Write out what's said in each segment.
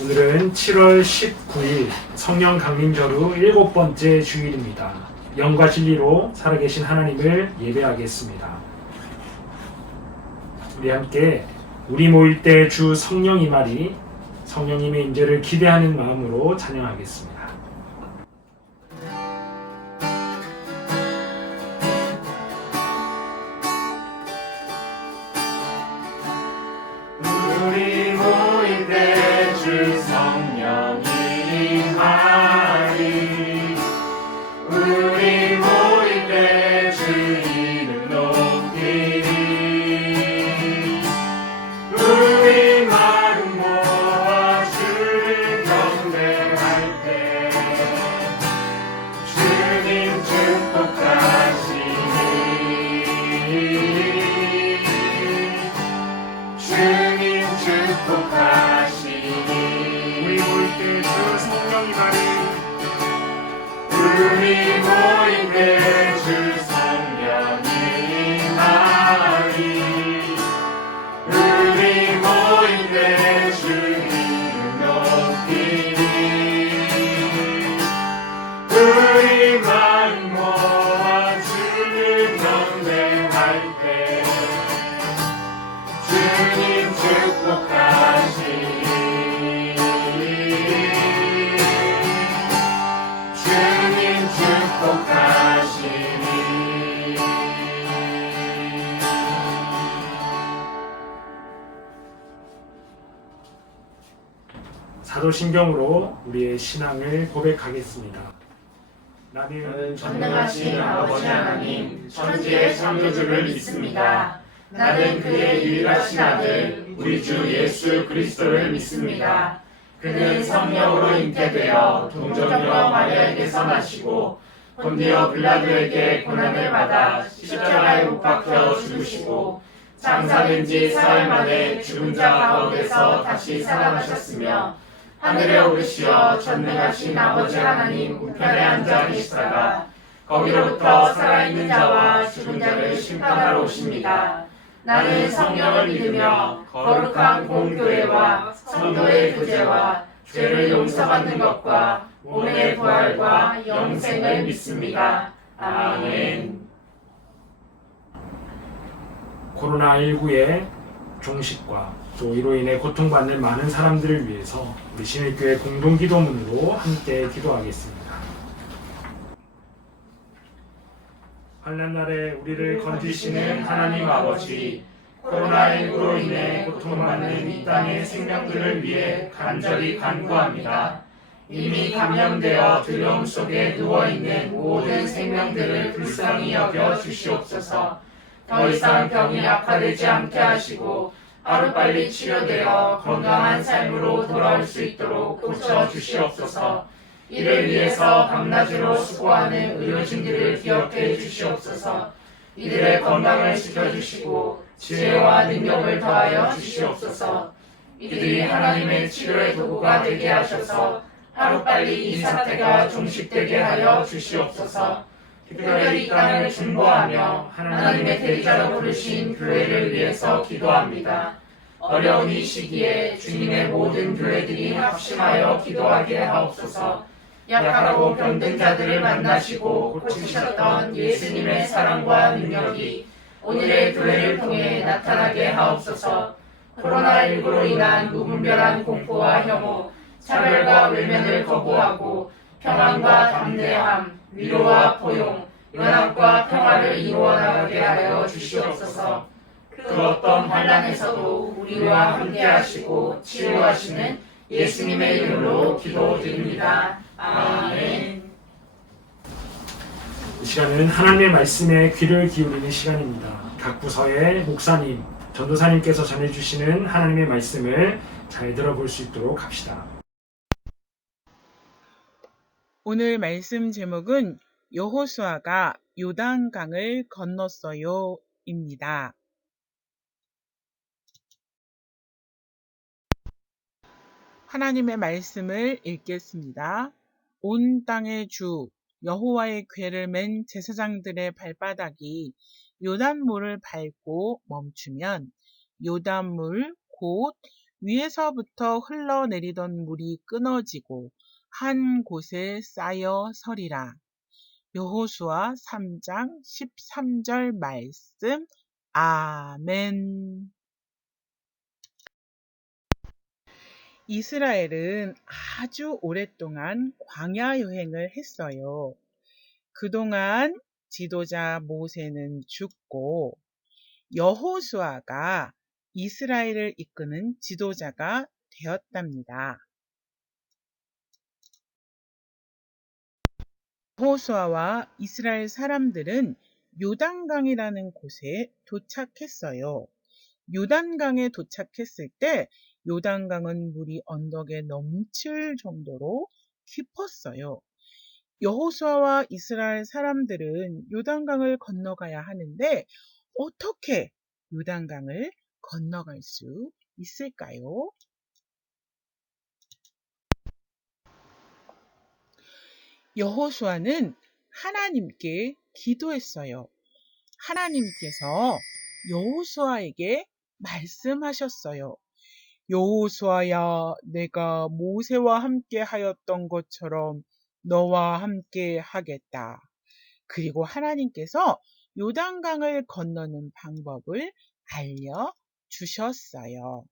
오늘은 7월 19일 성령 강림절후 7번째 주일입니다. 영과 진리로 살아계신 하나님을 예배하겠습니다. 우리 함께 우리 모일 때 주 성령 임하리, 성령님의 임재를 기대하는 마음으로 찬양하겠습니다. 우리 모일 때 주 성령이 임하리. 우리 모일 때 주 이름 높이리. 우리 마음 모아 주를 경배할 때 주님 축복하시니. 주님 축복하시니. 우리 모일 때 주 성령 임하리. 우리 모일 때 주 성령이 임하리. 우리 모일 때 주 이름 높이리. 우리 마음 모아 주를 경배할 때 주님 축복하시니. 주님 축복하시니. 사도신경으로 우리의 신앙을 고백하겠습니다. 나는 전능하신 아버지 하나님, 천지의 창조주를 믿습니다. 나는 그의 유일하신 아들, 우리 주 예수 그리스도를 믿습니다. 그는 성령으로 잉태되어 동정녀 마리아에게서 나시고 본디오 빌라도에게 고난을 받아 십자가에 못 박혀 죽으시고 장사된 지 사흘 만에 죽은 자 가운데서 다시 살아나셨으며 하늘에 오르시어 전능하신 아버지 하나님 우편에 앉아 계시다가 거기로부터 살아있는 자와 죽은 자를 심판하러 오십니다. 나는 성령을 믿으며 거룩한 공교회와 성도의 교제와 죄를 용서받는 것과 몸의 부활과 영생을 믿습니다. 아멘. 코로나19의 종식과 또 이로 인해 고통받는 많은 사람들을 위해서 우리 신일교회 공동기도문으로 함께 기도하겠습니다. 환난날에 우리를 건지시는 하나님 아버지, 코로나19로 인해 고통받는 이 땅의 생명들을 위해 간절히 간구합니다. 이미 감염되어 두려움 속에 누워있는 모든 생명들을 불쌍히 여겨 주시옵소서. 더 이상 병이 악화되지 않게 하시고 하루빨리 치료되어 건강한 삶으로 돌아올 수 있도록 고쳐 주시옵소서. 이를 위해서 밤낮으로 수고하는 의료진들을 기억해 주시옵소서. 이들의 건강을 지켜주시고 지혜와 능력을 더하여 주시옵소서. 이들이 하나님의 치료의 도구가 되게 하셔서 하루빨리 이 사태가 종식되게 하여 주시옵소서. 특별히 이 땅을 중보하며 하나님의 대리자로 부르신 교회를 위해서 기도합니다. 어려운 이 시기에 주님의 모든 교회들이 합심하여 기도하게 하옵소서. 약하고 병든 자들을 만나시고 고치셨던 예수님의 사랑과 능력이 오늘의 교회를 통해 나타나게 하옵소서. 코로나19로 인한 무분별한 공포와 혐오, 차별과 외면을 거부하고 평안과 담대함, 위로와 포용, 연합과 평화를 이루어 나가게 하여 주시옵소서. 그 어떤 환난에서도 우리와 함께 하시고 치유하시는 예수님의 이름으로 기도드립니다. 아멘. 이 시간은 하나님의 말씀에 귀를 기울이는 시간입니다. 각 부서의 목사님, 전도사님께서 전해주시는 하나님의 말씀을 잘 들어볼 수 있도록 합시다. 오늘 말씀 제목은 여호수아가 요단강을 건넜어요 입니다. 하나님의 말씀을 읽겠습니다. 온 땅의 주 여호와의 궤를 맨 제사장들의 발바닥이 요단물을 밟고 멈추면 요단물 곧 위에서부터 흘러내리던 물이 끊어지고 한 곳에 쌓여 서리라. 여호수아 3장 13절 말씀. 아멘. 이스라엘은 아주 오랫동안 광야 여행을 했어요. 그동안 지도자 모세는 죽고 여호수아가 이스라엘을 이끄는 지도자가 되었답니다. 여호수아와 이스라엘 사람들은 요단강이라는 곳에 도착했어요. 요단강에 도착했을 때 요단강은 물이 언덕에 넘칠 정도로 깊었어요. 여호수아와 이스라엘 사람들은 요단강을 건너가야 하는데 어떻게 요단강을 건너갈 수 있을까요? 여호수아는 하나님께 기도했어요. 하나님께서 여호수아에게 말씀하셨어요. 여호수아야, 내가 모세와 함께 하였던 것처럼 너와 함께 하겠다. 그리고 하나님께서 요단강을 건너는 방법을 알려주셨어요.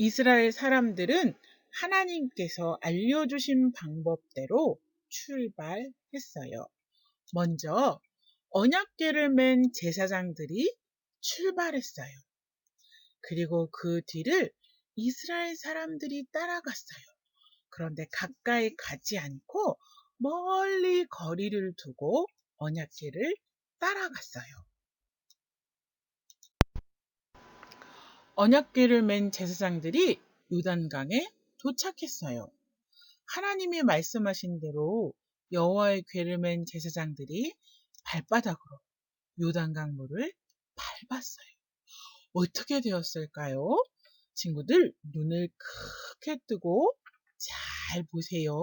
이스라엘 사람들은 하나님께서 알려주신 방법대로 출발했어요. 먼저 언약궤를 맨 제사장들이 출발했어요. 그리고 그 뒤를 이스라엘 사람들이 따라갔어요. 그런데 가까이 가지 않고 멀리 거리를 두고 언약궤를 따라갔어요. 언약궤를 맨 제사장들이 요단강에 도착했어요. 하나님이 말씀하신 대로 여호와의 궤를 맨 제사장들이 발바닥으로 요단강 물을 밟았어요. 어떻게 되었을까요? 친구들, 눈을 크게 뜨고 잘 보세요.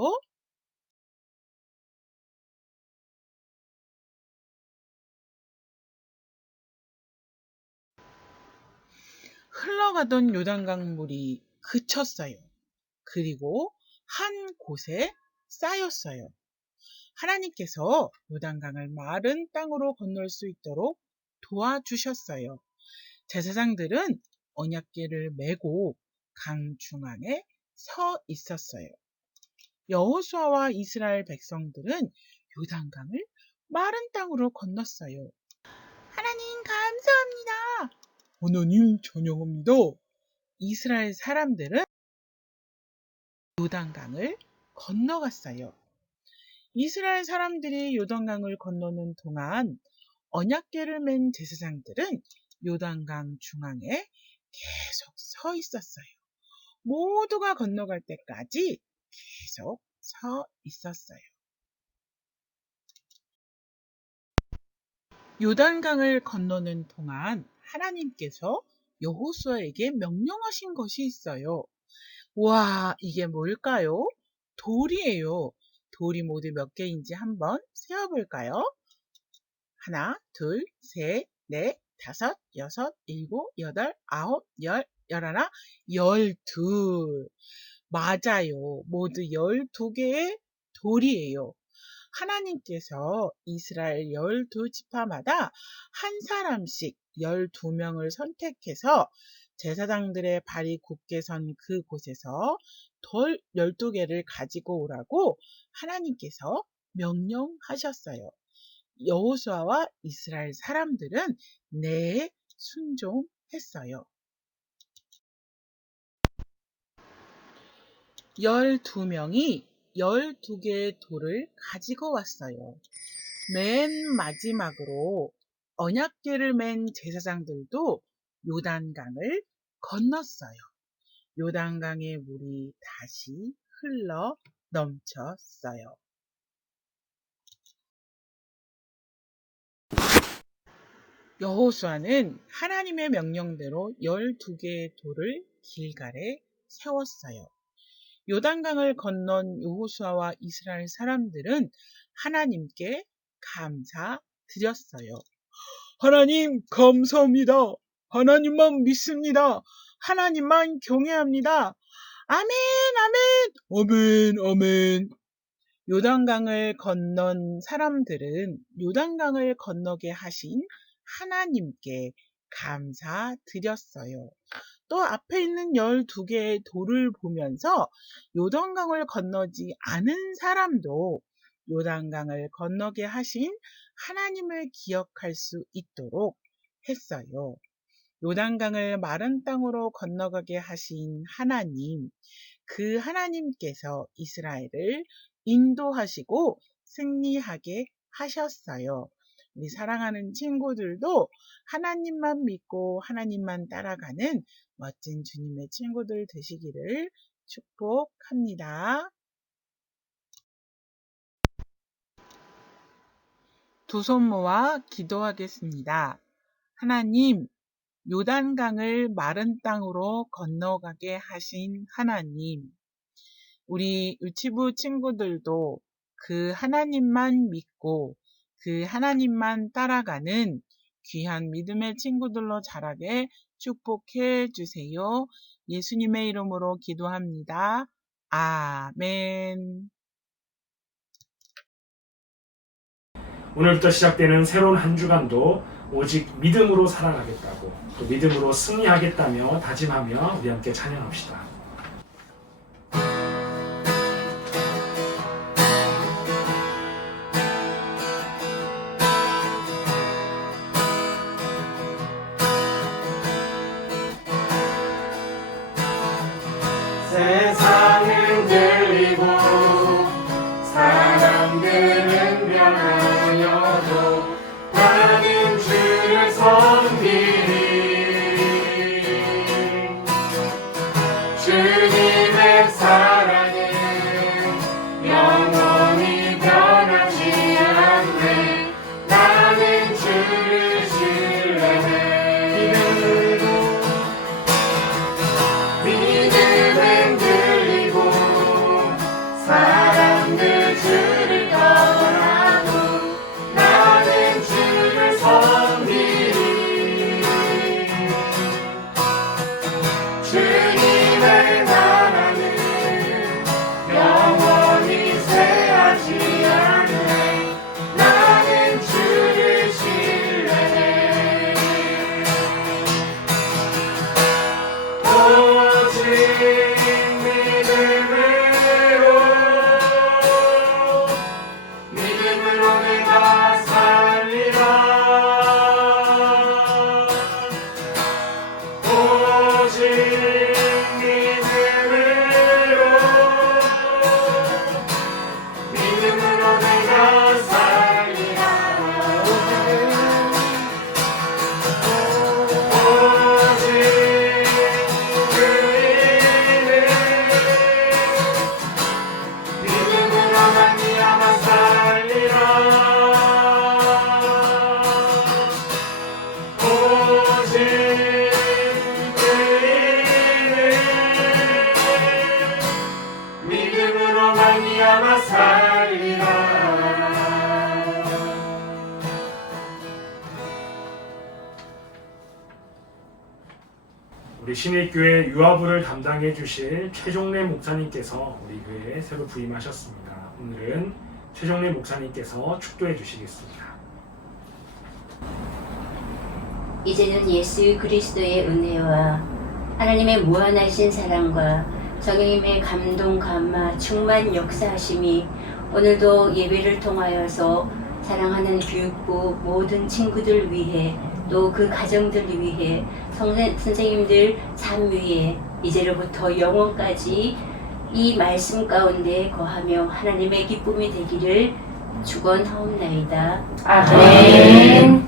흘러가던 요단강 물이 그쳤어요. 그리고 한 곳에 쌓였어요. 하나님께서 요단강을 마른 땅으로 건널 수 있도록 도와주셨어요. 제사장들은 언약궤를 메고 강 중앙에 서 있었어요. 여호수아와 이스라엘 백성들은 요단강을 마른 땅으로 건넜어요. 하나님 감사합니다. 하나님 찬양합니다. 이스라엘 사람들은 요단강을 건너갔어요. 이스라엘 사람들이 요단강을 건너는 동안 언약궤를 맨 제사장들은 요단강 중앙에 계속 서 있었어요. 모두가 건너갈 때까지 계속 서 있었어요. 요단강을 건너는 동안 하나님께서 여호수아에게 명령하신 것이 있어요. 와, 이게 뭘까요? 돌이에요. 돌이 모두 몇 개인지 한번 세어볼까요? 하나, 둘, 셋, 넷, 다섯, 여섯, 일곱, 여덟, 아홉, 열, 열하나, 12. 맞아요. 모두 12개의 돌이에요. 하나님께서 이스라엘 12지파마다 한 사람씩 12명을 선택해서 제사장들의 발이 굳게 선 그곳에서 돌 12개를 가지고 오라고 하나님께서 명령하셨어요. 여호수아와 이스라엘 사람들은 네, 순종했어요. 12명이 12개의 돌을 가지고 왔어요. 맨 마지막으로 언약궤를 맨 제사장들도 요단강을 건넜어요. 요단강의 물이 다시 흘러 넘쳤어요. 여호수아는 하나님의 명령대로 12개의 돌을 길갈에 세웠어요. 요단강을 건넌 여호수아와 이스라엘 사람들은 하나님께 감사드렸어요. 하나님 감사합니다. 하나님만 믿습니다. 하나님만 경외합니다. 아멘, 아멘, 아멘, 아멘. 요단강을 건넌 사람들은 요단강을 건너게 하신 하나님께 감사드렸어요. 또 앞에 있는 12개의 돌을 보면서 요단강을 건너지 않은 사람도 요단강을 건너게 하신 하나님을 기억할 수 있도록 했어요. 요단강을 마른 땅으로 건너가게 하신 하나님, 그 하나님께서 이스라엘을 인도하시고 승리하게 하셨어요. 우리 사랑하는 친구들도 하나님만 믿고 하나님만 따라가는 멋진 주님의 친구들 되시기를 축복합니다. 두 손 모아 기도하겠습니다. 하나님, 요단강을 마른 땅으로 건너가게 하신 하나님, 우리 유치부 친구들도 그 하나님만 믿고 그 하나님만 따라가는 귀한 믿음의 친구들로 자라게 축복해 주세요. 예수님의 이름으로 기도합니다. 아멘. 오늘부터 시작되는 새로운 한 주간도 오직 믿음으로 살아가겠다고 또 믿음으로 승리하겠다며 다짐하며 우리 함께 찬양합시다. 세상은 들리고 사람들은 변하여도 나는 주를 섬기리. 주님의 사랑은 영원히 변하지 않네. 나는 주를 신뢰해. 믿음은 들리고 사람들 주를 떠나도 나는 주를 섬기리. 주님의 나라는 영원히 쇠하지 않네. 나는 주를 신뢰해. 오직 믿음으로 내가 살리라. 오직 믿음으로 내가 살리라. 오직 그 이름 믿음으로 말미암아 살리라. 오직 그 이름 믿음으로 말미암아 살리라. 우리 신일교회 유아부를 담당해 주실 최종래 목사님께서 우리 교회에 새로 부임하셨습니다. 오늘은 최종래 목사님께서 축도해 주시겠습니다. 이제는 예수 그리스도의 은혜와 하나님의 무한하신 사랑과 성령님의 감동, 감화, 충만 역사하심이 오늘도 예배를 통하여서 사랑하는 교육부 모든 친구들 위해 또 그 가정들 위해 선생님들 삶 위에 이제로부터 영원까지 이 말씀 가운데 거하며 하나님의 기쁨이 되기를 축원하옵나이다. 아멘.